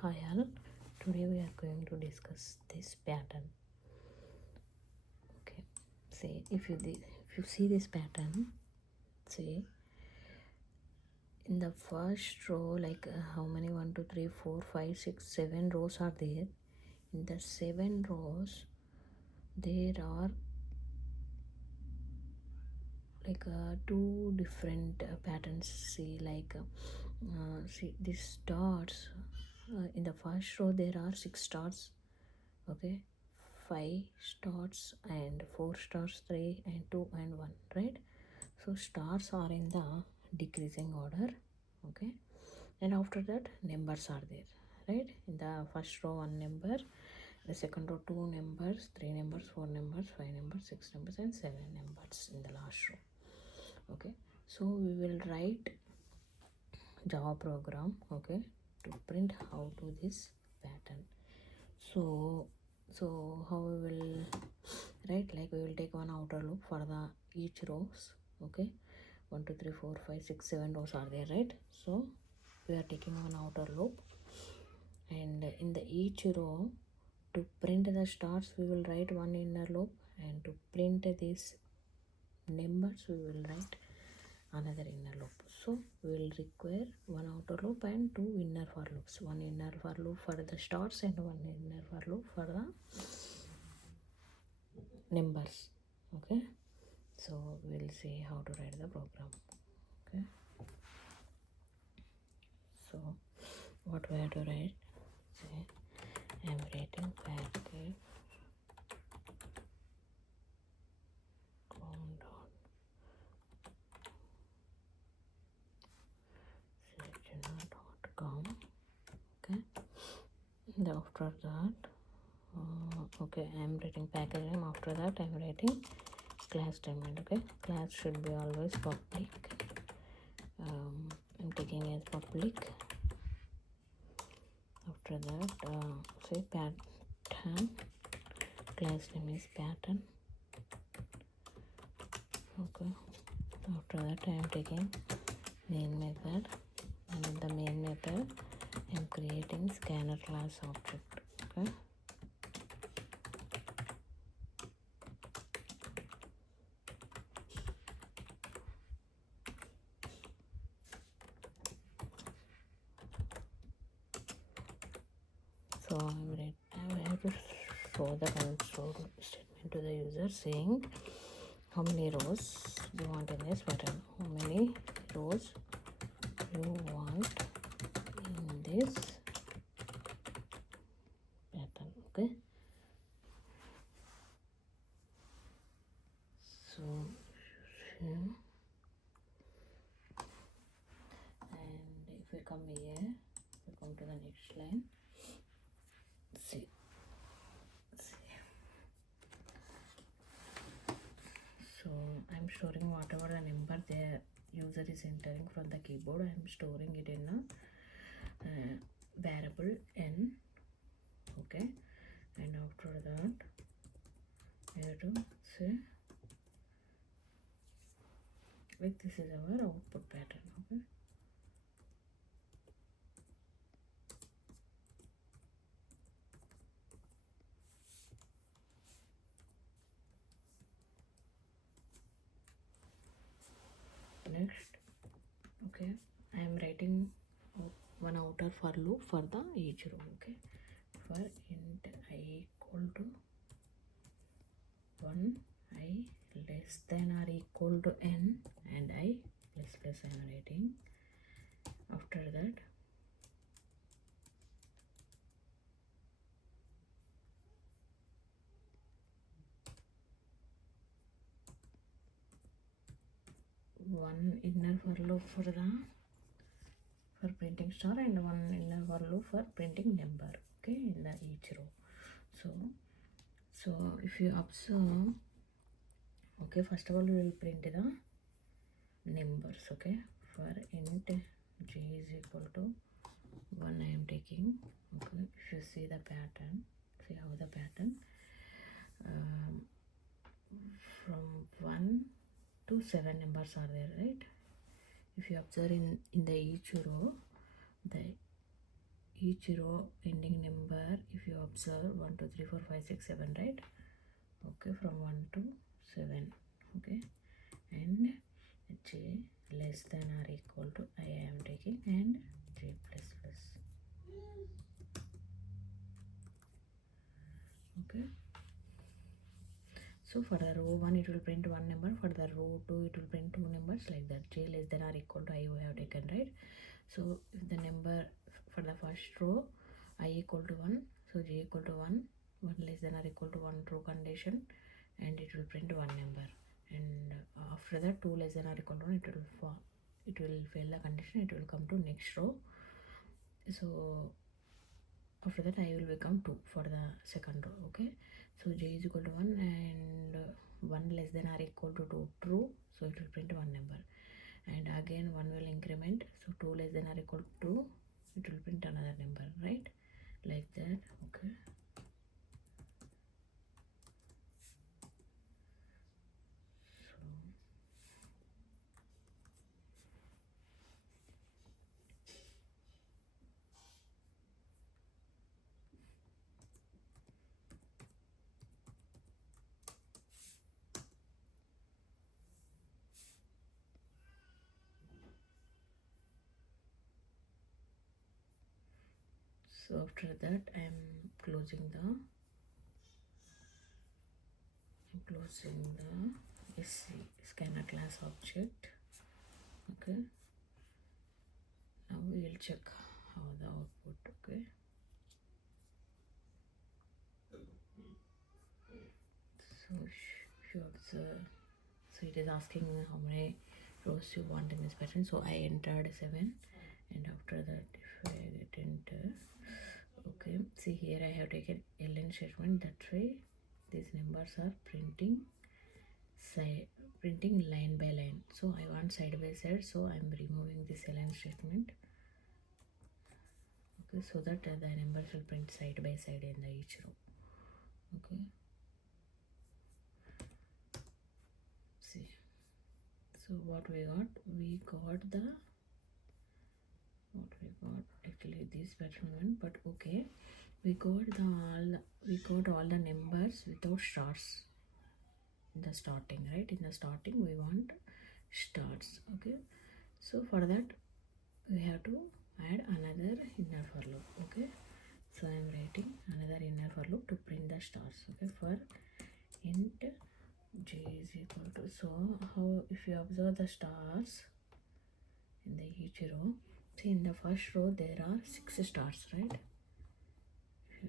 Hi all, today we are going to discuss this pattern. Okay, say if you see this pattern, say in the first row, like how many 1 2 3 4 5 6 7 rows are there. In the 7 rows there are like two different patterns. See, like see these dots. In the first row there are 6 stars. Okay, 5 stars and 4 stars, 3 and 2 and 1, right? So stars are in the decreasing order. Okay, and after that numbers are there, right? In the first row 1 number, the second row 2 numbers, 3 numbers, 4 numbers, 5 numbers, 6 numbers and 7 numbers in the last row. Okay, so we will write Java program, okay, to print how to this pattern. So how we will write, like we will take one outer loop for the each rows. Okay, 1 2 3 4 5 6 7 rows are there, right? So we are taking one outer loop, and in the each row, to print the stars we will write one inner loop, and to print these numbers we will write another inner loop. So we will require one outer loop and two inner for loops, one inner for loop for the stars and one inner for loop for the numbers. Okay, so we'll see how to write the program. Okay, so what we have to write, say I'm writing package com. Okay, and after that okay, I'm writing package name. After that I'm writing class statement. Okay, class should be always public. I'm taking as public. After that say pattern, class name is pattern. Okay, after that I am taking main method, and in the main method I am creating scanner class object. Okay, so I have to show the console statement to the user saying how many rows you want in this pattern, how many rows you want in this pattern. Okay, so and if we come here, we come to the next line. See, so I'm storing whatever the number the user is entering from the keyboard. I'm storing it in a variable n. Okay, and after that I have to say like this is our output pattern. Okay, next, okay, I am writing one outer for loop for the each row. Okay, for int I equal to 1, I less than or equal to n, and I plus I am writing. After that one inner for loop for printing star, and one inner for loop for printing number. Okay, in the each row. So if you observe, okay, first of all we will print the numbers. Okay, for int j is equal to 1 I am taking. Okay, if you see the pattern, see how the pattern from 1 to 7 numbers are there, right? If you observe in the each row, the each row ending number, if you observe 1 2 3 4 5 6 7, right? Okay, from 1 to 7. Okay, and j less than or equal to I am taking, and j plus plus. Okay, so for the row 1 it will print one number, for the row 2 it will print two numbers, like that. J less than or equal to I we have taken, right? So if the number for the first row I equal to 1, so j equal to 1, 1 less than or equal to 1 true condition, and it will print one number. And after that 2 less than or equal to 1, it will fail the condition, it will come to next row. So after that I will become 2 for the second row. Okay, so j is equal to 1, and 1 less than or equal to 2 true, so it will print one number. And again 1 will increment, so 2 less than or equal to 2, it will print another number, right? Like that. Okay, so after that I am closing the scanner class object. Okay, now we will check how the output. Okay, so if you observe, so it is asking how many rows you want in this pattern, so I entered 7, and after that if I get enter, okay, see here I have taken ln statement, that way these numbers are printing line by line. So I want side by side, so I am removing this ln statement. Okay, so that the numbers will print side by side in the each row. Okay, see, so what we got actually this pattern one, but okay, we got all the numbers without stars in the starting, right? In the starting we want stars. Okay, so for that we have to add another inner for loop. Okay, so I am writing another inner for loop to print the stars. Okay, for int j is equal to, so how, if you observe the stars in the each row, see in the first row there are 6 stars, right?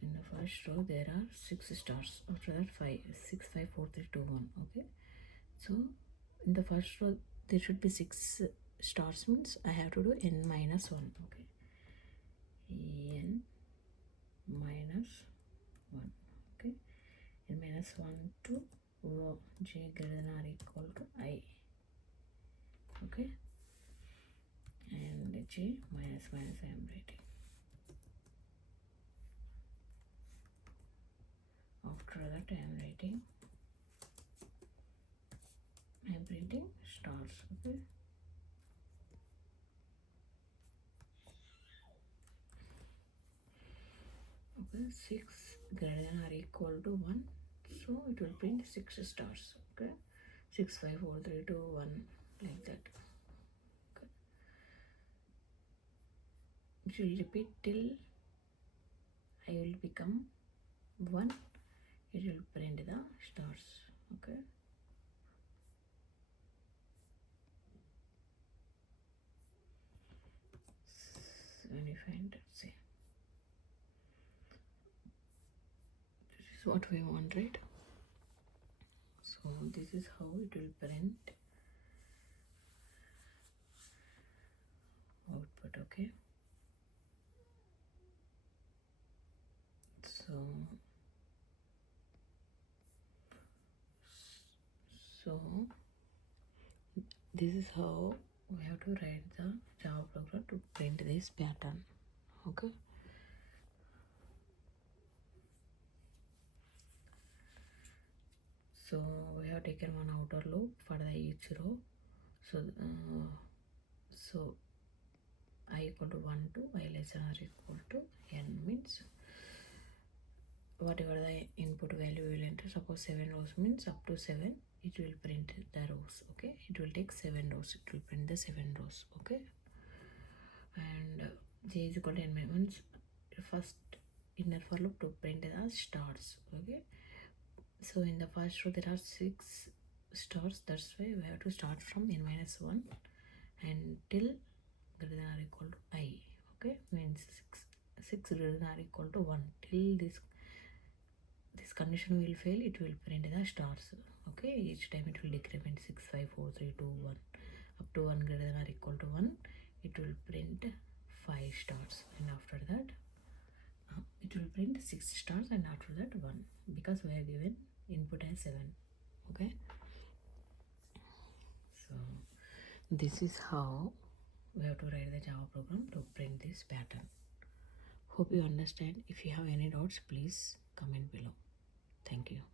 In the first row there are 6 stars, after that 5 6 5 4 3 2 1. Okay, so in the first row there should be 6 stars, means I have to do n minus 1. Okay, n minus 1. Okay, n minus 1 to row j greater than or equal to I. Okay, and j minus minus I am writing. After that I am writing, I am printing stars. Okay, okay, 6 greater than or equal to 1, so it will print 6 stars. Okay, 6 5 4 3 2 1, like that. Okay, it will repeat till I will become 1, it will print the stars. Okay, when you find, see, this is what we want, right? So this is how it will print output. Okay, so this is how we have to write the Java program to print this pattern. Okay, so we have taken one outer loop for the each row. So I equal to 1 to I less than or equal to n means whatever the input value will enter. Suppose 7 rows means up to 7 it will print the rows. Okay, it will take 7 rows, it will print the 7 rows. Okay, and j is equal to n minus first inner for loop to print the stars. Okay, so in the first row there are 6 stars, that's why we have to start from n minus 1 until greater than or equal to I. Okay, means 6 greater than or equal to 1 till this condition will fail, it will print the stars. Okay, each time it will decrement 6 5 4 3 2 1 up to 1 greater than or equal to 1, it will print 5 stars, and after that it will print 6 stars, and after that 1, because we have given input as 7. Okay, so this is how we have to write the Java program to print this pattern. Hope you understand. If you have any doubts, please comment below. Thank you.